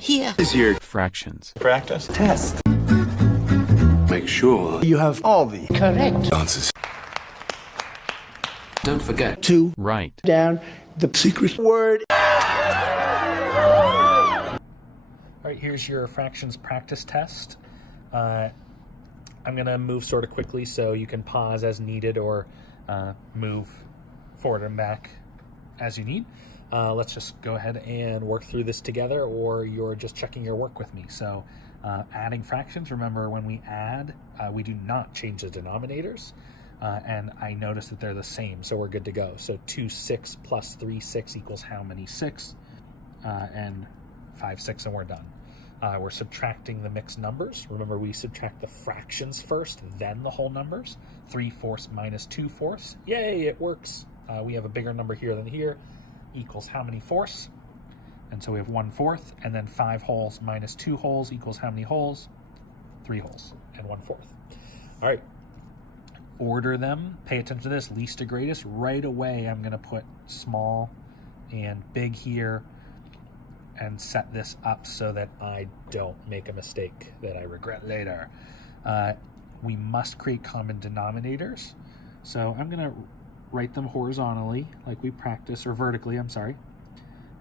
Here is your fractions practice test. Make sure You have all the correct answers. Don't forget to write down the secret word. All right, here's your fractions practice test. I'm going to move sort of quickly so you can pause as needed or move forward and back as you need. Let's just go ahead and work through this together, or you're just checking your work with me. So adding fractions, remember when we add, we do not change the denominators. And I notice that they're the same, so we're good to go. So 2, 6 plus 3, 6 equals how many 6? And 5, 6, and we're done. We're subtracting the mixed numbers. Remember, we subtract the fractions first, then the whole numbers. 3/4 minus 2/4. Yay, it works. We have a bigger number here than here. Equals how many fourths? And so we have 1/4, and then 5 wholes minus 2 wholes equals how many wholes? 3 wholes and 1/4. All right. Order them. Pay attention to this, least to greatest. Right away, I'm going to put small and big here and set this up so that I don't make a mistake that I regret later. We must create common denominators. So I'm going to write them horizontally like we practice, or vertically, I'm sorry.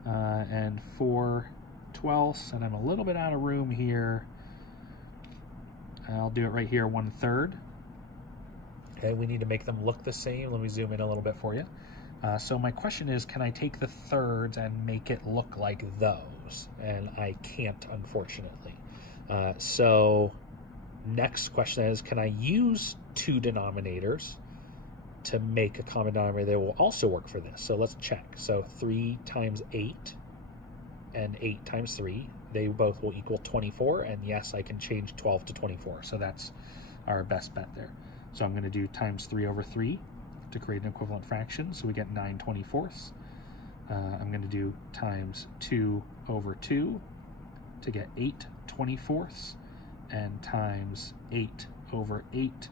And 4/12, and I'm a little bit out of room here. I'll do it right here, 1/3. Okay, we need to make them look the same. Let me zoom in a little bit for you. So my question is, can I take the thirds and make it look like those? And I can't, unfortunately. So next question is, can I use two denominators to make a common denominator that will also work for this? So let's check. So 3 times 8 and 8 times 3, they both will equal 24. And yes, I can change 12 to 24. So that's our best bet there. So I'm going to do times 3/3 to create an equivalent fraction. So we get 9/24. I'm going to do times 2/2 to get 8/24, and times 8/8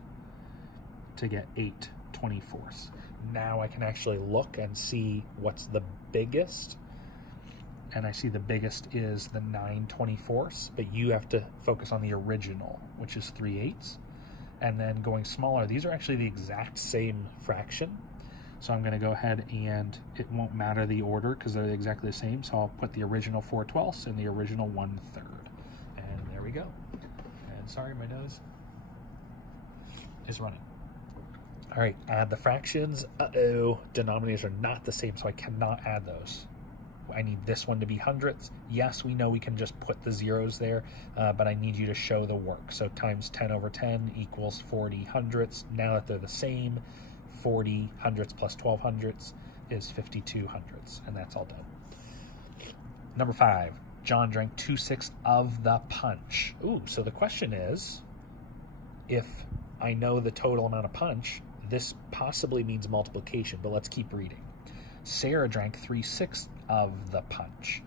to get 8/24. Now I can actually look and see what's the biggest. And I see the biggest is the 9/24, but you have to focus on the original, which is 3/8. And then going smaller, these are actually the exact same fraction. So I'm going to go ahead, and it won't matter the order because they're exactly the same. So I'll put the original 4/12 and the original 1/3. And there we go. And sorry, my nose is running. All right, add the fractions. Uh-oh, denominators are not the same, so I cannot add those. I need this one to be hundredths. Yes, we know we can just put the zeros there, but I need you to show the work. So times 10/10 equals 40 hundredths. Now that they're the same, 40 hundredths plus 12 hundredths is 52 hundredths, and that's all done. Number 5, John drank 2/6 of the punch. Ooh, so the question is, if I know the total amount of punch, this possibly means multiplication, but let's keep reading. Sarah drank 3/6 of the punch.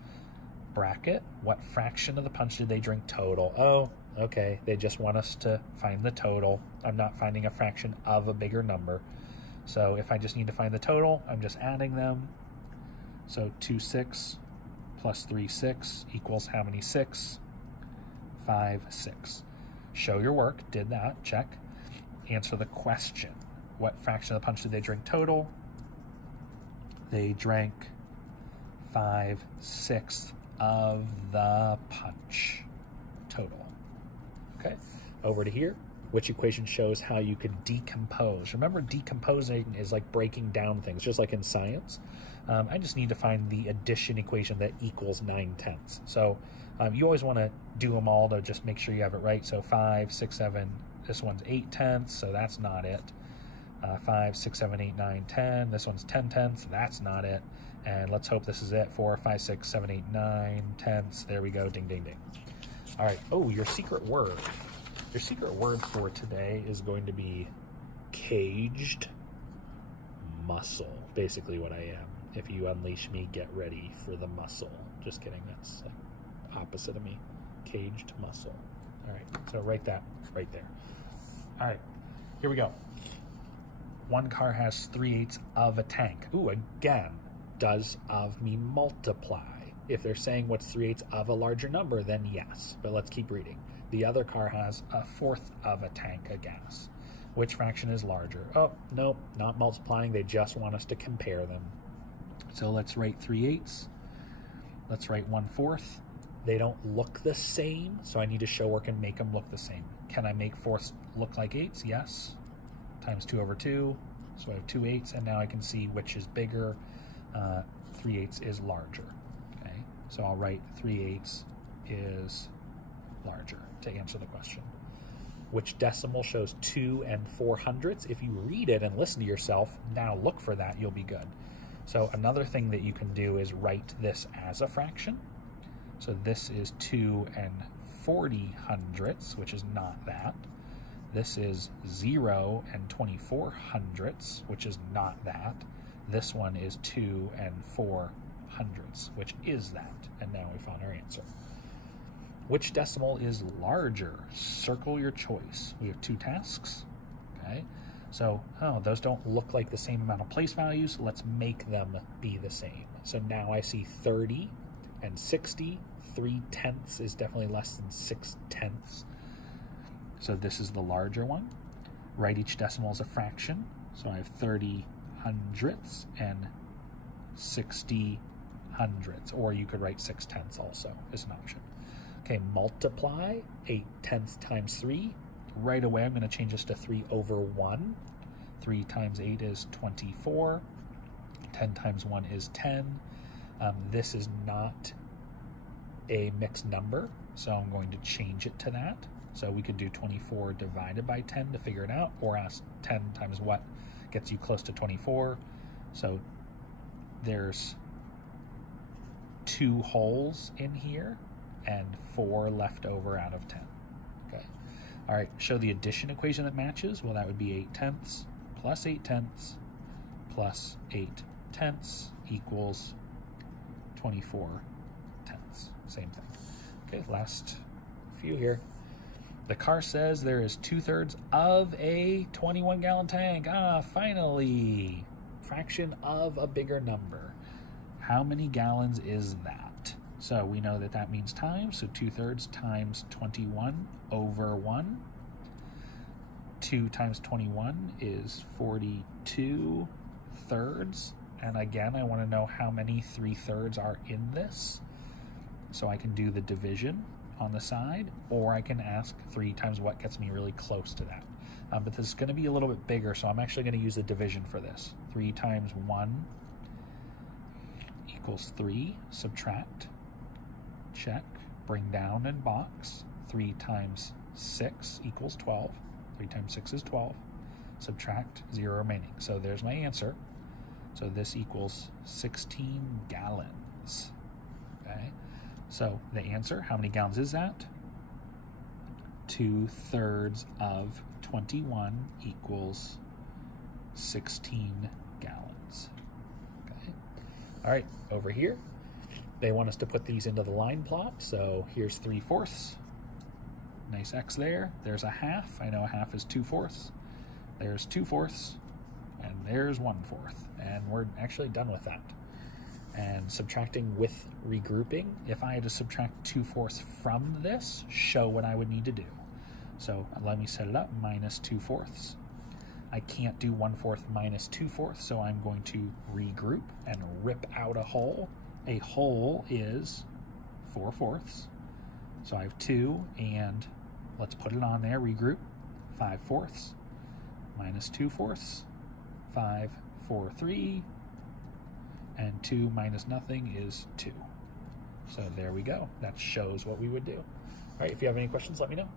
Bracket, what fraction of the punch did they drink total? Oh, okay, they just want us to find the total. I'm not finding a fraction of a bigger number. So if I just need to find the total, I'm just adding them. So 2/6 plus 3/6 equals how many 6? 5/6. Show your work, did that, check. Answer the question. What fraction of the punch did they drink total? They drank 5/6 of the punch total. Okay, over to here. Which equation shows how you could decompose? Remember, decomposing is like breaking down things, just like in science. I just need to find the addition equation that equals 9/10. So you always want to do them all to just make sure you have it right. So 5, 6, 7, this one's 8/10, so that's not it. 5, 6, 7, 8, 9, 10. This one's 10/10. That's not it. And let's hope this is it. 4, 5, 6, 7, 8, 9 tenths. There we go. Ding, ding, ding. All right. Oh, your secret word. Your secret word for today is going to be caged muscle. Basically what I am. If you unleash me, get ready for the muscle. Just kidding. That's opposite of me. Caged muscle. All right. So write that right there. All right. Here we go. One car has 3/8 of a tank. Ooh, again, does of mean multiply? If they're saying what's 3/8 of a larger number, then yes. But let's keep reading. The other car has 1/4 of a tank of gas. Which fraction is larger? Oh, nope, not multiplying. They just want us to compare them. So let's write 3/8. Let's write 1/4. They don't look the same, so I need to show where I can make them look the same. Can I make 4ths look like 8s? Yes. Times 2/2. So I have 2/8, and now I can see which is bigger. 3/8 is larger. Okay, so I'll write 3/8 is larger to answer the question. Which decimal shows 2 and 400ths? If you read it and listen to yourself, now look for that, you'll be good. So another thing that you can do is write this as a fraction. So this is 2 and 4000ths, which is not that. This is 0 and 2400ths, which is not that. This one is 2 and 400ths, which is that. And now we found our answer. Which decimal is larger? Circle your choice. We have 2 tasks. Okay. So, those don't look like the same amount of place values. Let's make them be the same. So now I see 30 and 60. 3/10 is definitely less than 6/10. So this is the larger one. Write each decimal as a fraction. So I have 30 hundredths and 60 hundredths. Or you could write 6/10 also as an option. Okay, multiply 8/10 times 3. Right away, I'm going to change this to 3/1. 3 times 8 is 24. 10 times 1 is 10. This is not a mixed number, so I'm going to change it to that. So we could do 24 divided by 10 to figure it out, or ask 10 times what gets you close to 24. So there's 2 wholes in here and 4 left over out of 10. Okay. All right, show the addition equation that matches. Well, that would be 8/10 plus 8/10 plus 8/10 equals 24/10. Same thing. Okay, last few here. The car says there is 2/3 of a 21-gallon tank. Finally. Fraction of a bigger number. How many gallons is that? So we know that that means times. So 2/3 times 21/1. 2 times 21 is 42/3. And again, I want to know how many 3/3 are in this. So I can do the division on the side, or I can ask 3 times what gets me really close to that. But this is going to be a little bit bigger, so I'm actually going to use the division for this. 3 times 1 equals 3. Subtract. Check. Bring down and box. 3 times 6 equals 12. 3 times 6 is 12. Subtract, 0 remaining. So there's my answer. So this equals 16 gallons. Okay. So the answer, how many gallons is that? 2/3 of 21 equals 16 gallons. Okay. All right, over here, they want us to put these into the line plot. So here's 3/4. Nice X there. There's a half. I know a half is 2/4. There's 2/4. And there's 1/4. And we're actually done with that. And subtracting with regrouping, if I had to subtract 2/4 from this, show what I would need to do. So let me set it up, minus 2/4. I can't do 1/4 minus 2/4, so I'm going to regroup and rip out a whole. A whole is 4/4. So I have 2, and let's put it on there, regroup, 5/4, minus 2/4, 5, 4, 3, and 2 minus nothing is 2. So there we go. That shows what we would do. All right, if you have any questions, let me know.